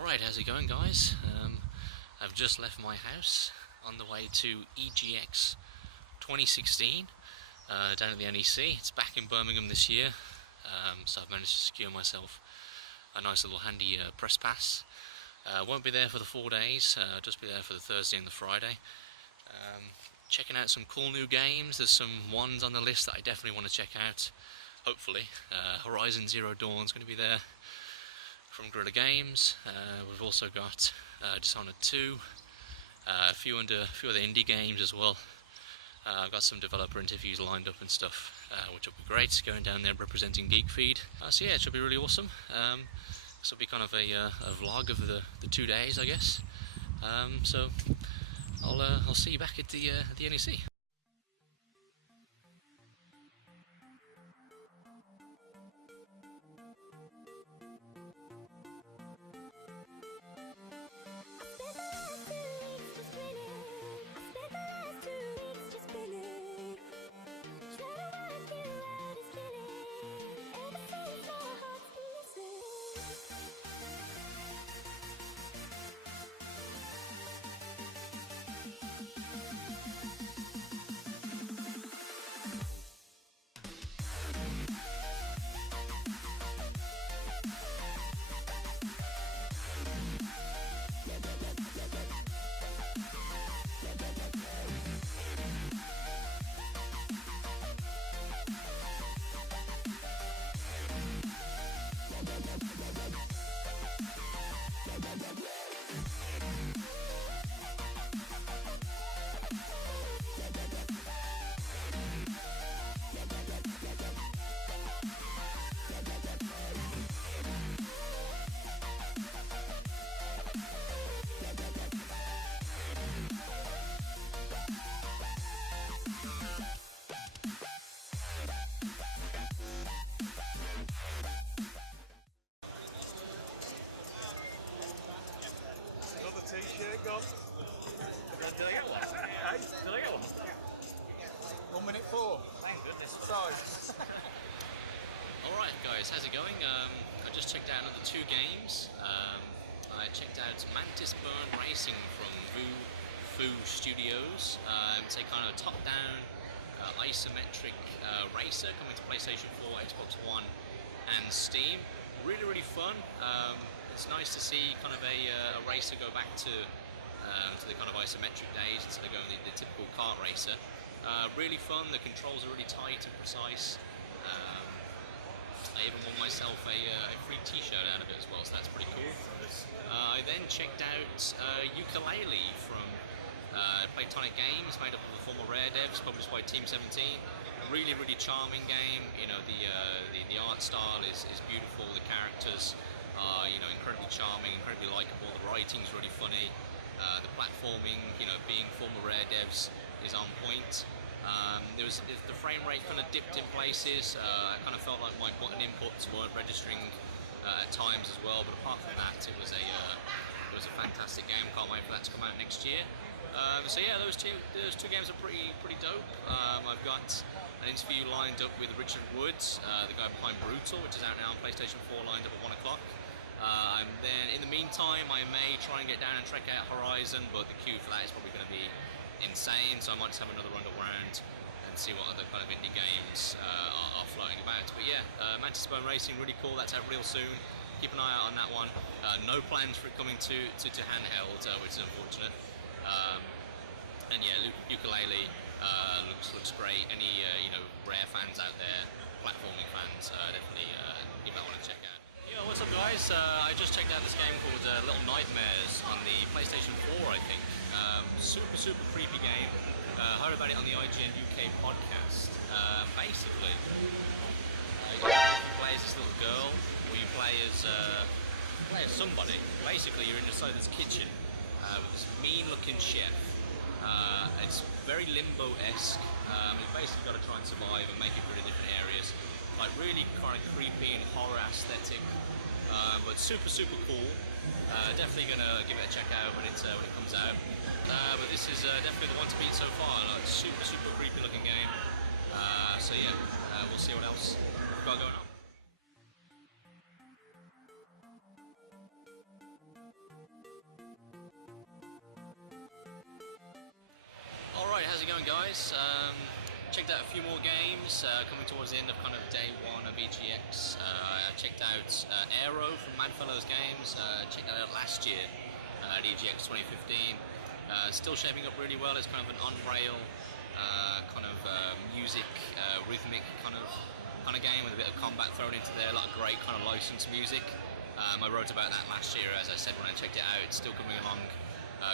Alright, how's it going, guys? I've just left my house on the way to EGX 2016 down at the NEC. It's back in Birmingham this year, so I've managed to secure myself a nice little handy press pass. Won't be there for the 4 days, just be there for the Thursday and the Friday. Checking out some cool new games. There's some ones on the list that I definitely want to check out, hopefully. Horizon Zero Dawn's going to be there from Guerrilla Games. We've also got Dishonored 2, a few other indie games as well. I've got some developer interviews lined up and stuff, which will be great, going down there representing GeekFeed. So yeah, it should be really awesome. This will be kind of a vlog of the 2 days, I guess. So I'll see you back at the NEC. T-shirt got. Did I get one? Hey, did I get one? 1 minute 4. Thank goodness. Sorry. Alright guys, how's it going? I just checked out another 2 games. I checked out Mantis Burn Racing from Foo Studios. It's a kind of top-down isometric racer coming to PlayStation 4, Xbox One and Steam. Really fun. It's nice to see kind of a racer go back to the kind of isometric days instead of going the typical kart racer. Really fun. The controls are really tight and precise. I even won myself a free T-shirt out of it as well, so that's pretty cool. I then checked out Yooka-Laylee from Playtonic Games, made up of the former Rare devs, published by Team 17. Really charming game. You know, the art style is beautiful. The characters are, you know, incredibly charming, incredibly likable. The writing's really funny. The platforming, you know, being former Rare devs, is on point. The frame rate kind of dipped in places. I kind of felt like my button inputs weren't registering at times as well. But apart from that, it was a fantastic game. Can't wait for that to come out next year. So yeah, those two games are pretty dope. I've got an interview lined up with Richard Woods, the guy behind Brutal, which is out now on PlayStation 4, lined up at 1 o'clock. Then in the meantime, I may try and get down and check out Horizon, but the queue for that is probably going to be insane, so I might just have another run around and see what other kind of indie games are floating about. But yeah, Mantis Burn Racing, really cool. That's out real soon. Keep an eye out on that one. No plans for it coming to handheld, which is unfortunate. And yeah, Yooka-Laylee looks great. Any Rare fans out there, platforming fans, definitely give that one a check out. Yeah, what's up guys? I just checked out this game called Little Nightmares on the PlayStation 4, I think. Super creepy game. Heard about it on the IGN UK podcast. Basically, you play as this little girl, or you play as somebody. Basically, you're inside this kitchen with this mean-looking chef. It's very Limbo-esque. You've basically got to try and survive and make it through the different areas. Like really kind of creepy and horror aesthetic, but super cool. Definitely gonna give it a check out when it comes out. But this is definitely the one to beat so far. Like super creepy looking game. So yeah, we'll see what else we've got going on. going, guys? Checked out a few more games, coming towards the end of kind of day one of EGX. I checked out Aaero from Madfellow's Games, checked that out last year at EGX 2015. Still shaping up really well. It's kind of an on-rail, kind of music, rhythmic kind of game with a bit of combat thrown into there, a lot of great kind of licensed music. I wrote about that last year, as I said when I checked it out. It's still coming along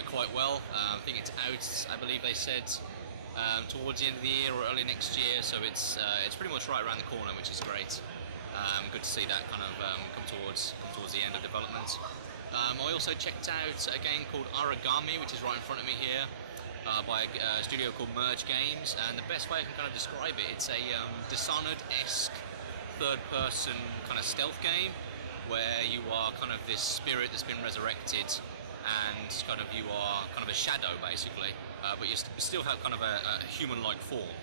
quite well. I think it's out, I believe they said, towards the end of the year or early next year, so it's pretty much right around the corner, which is great. Good to see that kind of come towards the end of development. I also checked out a game called Aragami, which is right in front of me here, by a studio called Merge Games, and the best way I can kind of describe it, it's a Dishonored-esque third-person kind of stealth game, where you are kind of this spirit that's been resurrected, and kind of you are kind of a shadow, basically, but you still have kind of a human-like form,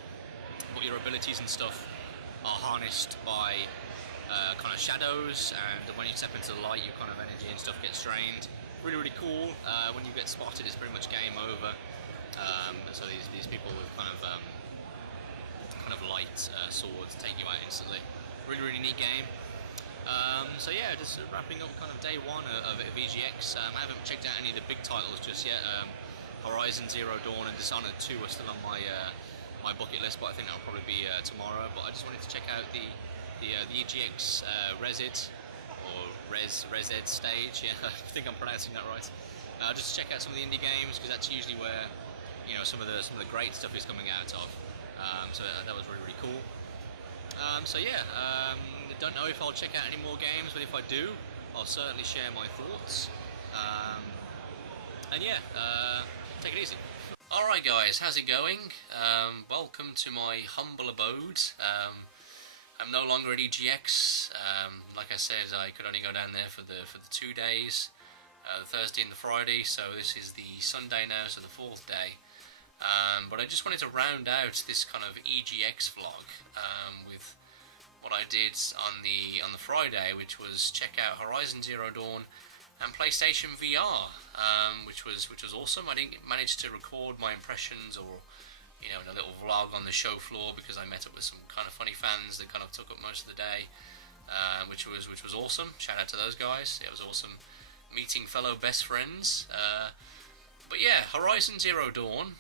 but your abilities and stuff are harnessed by kind of shadows, and when you step into the light, your kind of energy and stuff gets drained. Really, really cool. When you get spotted, it's pretty much game over. So these people with kind of light swords take you out instantly. Really, really neat game. So yeah, just wrapping up kind of day one of EGX. I haven't checked out any of the big titles just yet. Horizon Zero Dawn and Dishonored 2 are still on my my bucket list, but I think that'll probably be tomorrow. But I just wanted to check out the EGX Rezzed or Rezzed stage. Yeah, I think I'm pronouncing that right. Just to check out some of the indie games, because that's usually where some of the great stuff is coming out of. So that was really, really cool. So yeah, don't know if I'll check out any more games, but if I do, I'll certainly share my thoughts. And yeah, take it easy. Alright guys, how's it going? Welcome to my humble abode. I'm no longer at EGX. Like I said, I could only go down there for the 2 days, the Thursday and the Friday, so this is the Sunday now, so the 4th day. But I just wanted to round out this kind of EGX vlog with what I did on the Friday, which was check out Horizon Zero Dawn and PlayStation VR, which was awesome. I didn't manage to record my impressions or in a little vlog on the show floor, because I met up with some kind of funny fans that kind of took up most of the day, which was awesome. Shout out to those guys. It was awesome meeting fellow best friends. But yeah, Horizon Zero Dawn,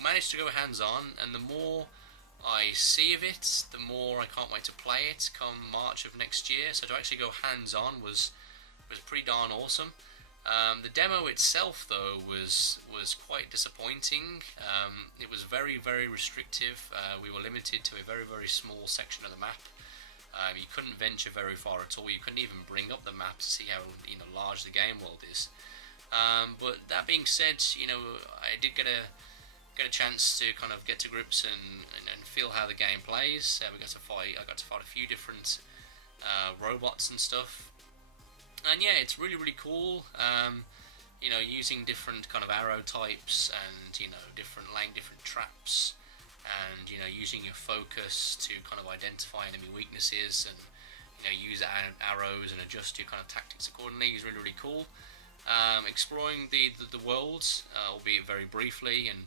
managed to go hands-on, and the more I see of it, the more I can't wait to play it come March of next year. So to actually go hands-on was pretty darn awesome. The demo itself, though, was quite disappointing. It was very, very restrictive. We were limited to a very, very small section of the map. You couldn't venture very far at all. You couldn't even bring up the map to see how large the game world is. But that being said, I did get a chance to kind of get to grips and feel how the game plays. I got to fight a few different robots and stuff. And yeah, it's really, really cool. Using different kind of arrow types and laying different traps, and using your focus to kind of identify enemy weaknesses and use arrows and adjust your kind of tactics accordingly is really, really cool. Exploring the worlds, albeit very briefly, and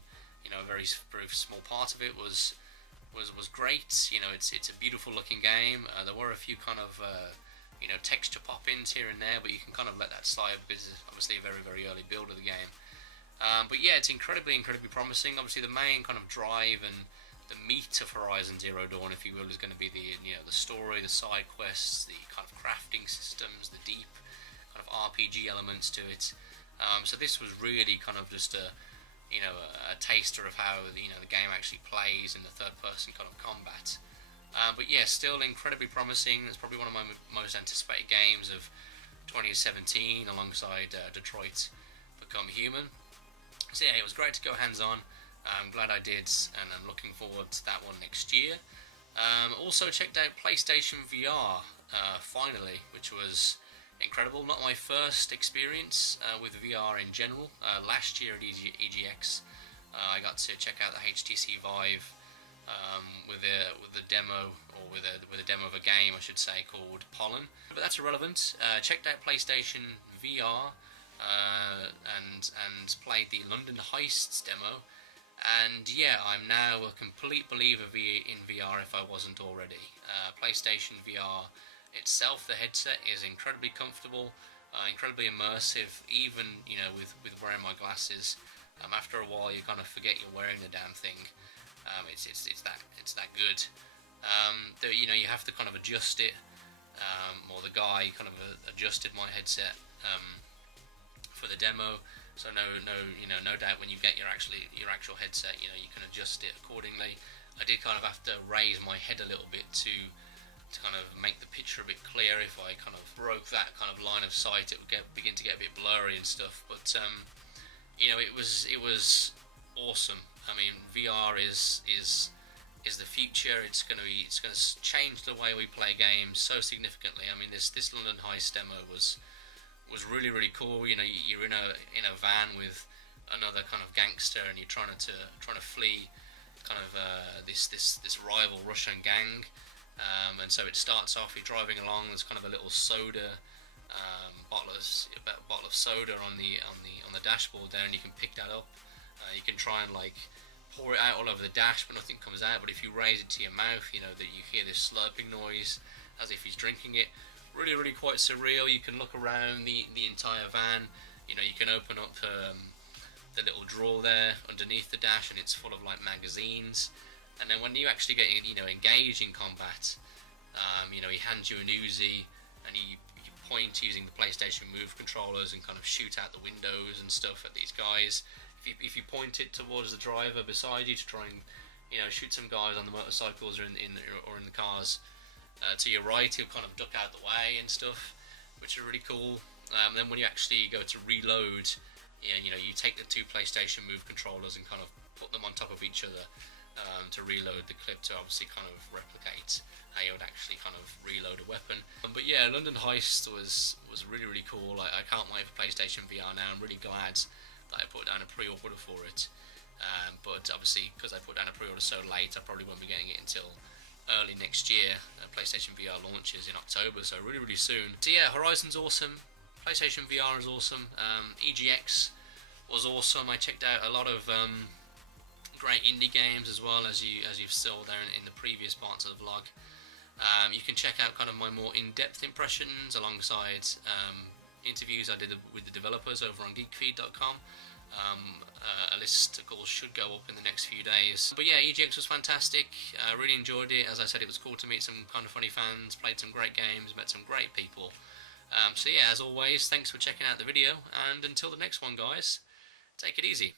a very small part of it was great. It's a beautiful looking game. There were a few kind of texture pop-ins here and there, but you can kind of let that slide because it's obviously a very, very early build of the game. But yeah, it's incredibly promising. Obviously, the main kind of drive and the meat of Horizon Zero Dawn, if you will, is going to be the story, the side quests, the kind of crafting systems, the deep kind of RPG elements to it. So this was really kind of just a taster of how the game actually plays in the third-person kind of combat. But yeah, still incredibly promising. It's probably one of my most anticipated games of 2017, alongside Detroit Become Human. So yeah, it was great to go hands-on. I'm glad I did, and I'm looking forward to that one next year. Also checked out PlayStation VR, finally, which was incredible. Not my first experience with VR in general. Last year at EGX, I got to check out the HTC Vive with a demo, or with a demo of a game, I should say, called Pollen. But that's irrelevant. Checked out PlayStation VR and played the London Heists demo. And yeah, I'm now a complete believer in VR if I wasn't already. PlayStation VR itself, the headset is incredibly comfortable, incredibly immersive. Even with wearing my glasses, after a while you kind of forget you're wearing the damn thing. It's that good. You have to kind of adjust it. Or the guy kind of adjusted my headset for the demo. So no doubt when you get your actual headset, you can adjust it accordingly. I did kind of have to raise my head a little bit to kind of make the picture a bit clear. If I kind of broke that kind of line of sight, it would begin to get a bit blurry and stuff. But it was awesome. I mean, VR is the future. It's going to change the way we play games so significantly. I mean, this London Heist demo was really, really cool. You're in a van with another kind of gangster, and you're trying to flee kind of this rival Russian gang. And so it starts off. You're driving along. There's kind of a little soda bottle of soda on the dashboard there, and you can pick that up. You can try and pour it out all over the dash, but nothing comes out. But if you raise it to your mouth, that you hear this slurping noise as if he's drinking it. Really, really quite surreal. You can look around the entire van. You can open up the little drawer there underneath the dash, and it's full of magazines. And then when you actually get engaged in combat, he hands you an Uzi, and you point using the PlayStation Move controllers and kind of shoot out the windows and stuff at these guys. If you point it towards the driver beside you to try and shoot some guys on the motorcycles or in the cars. To your right, he'll kind of duck out the way and stuff, which is really cool. Then when you actually go to reload, you take the two PlayStation Move controllers and kind of put them on top of each other to reload the clip, to obviously kind of replicate how you would actually kind of reload a weapon. But yeah, London Heist was really, really cool. I can't wait for PlayStation VR now. I'm really glad that I put down a pre-order for it. But obviously, because I put down a pre-order so late, I probably won't be getting it until early next year. PlayStation VR launches in October, so really, really soon. So yeah, Horizon's awesome. PlayStation VR is awesome. EGX was awesome. I checked out a lot of great indie games as well, as you've saw there in the previous parts of the vlog. You can check out kind of my more in-depth impressions alongside interviews I did with the developers over on geekfeed.com. A list, of course, should go up in the next few days. But yeah, EGX was fantastic. I really enjoyed it. As I said, it was cool to meet some kind of funny fans, played some great games, met some great people. So yeah, as always, thanks for checking out the video, and until the next one, guys, take it easy.